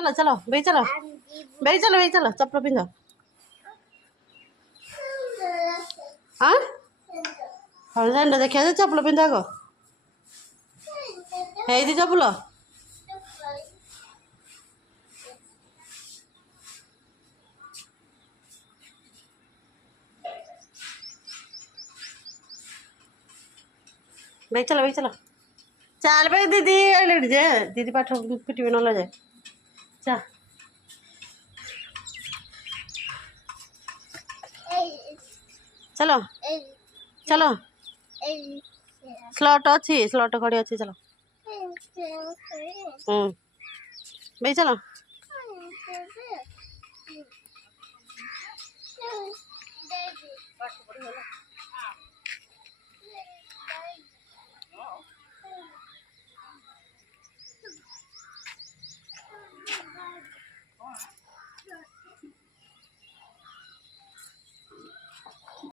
चलो चलो भाई चलो भाई चलो भाई चलो चप्पल पिंध हाँ हाँ जान देखिए चप्पल पिंध आग है चप्पल भाई चलो चाल भाई दीदी लेट जाए दीदी पाठ पिटे ना जाए चा चलो चलो स्लॉट अच्छी स्लॉट खड़ी अच्छी चलो भाई चलो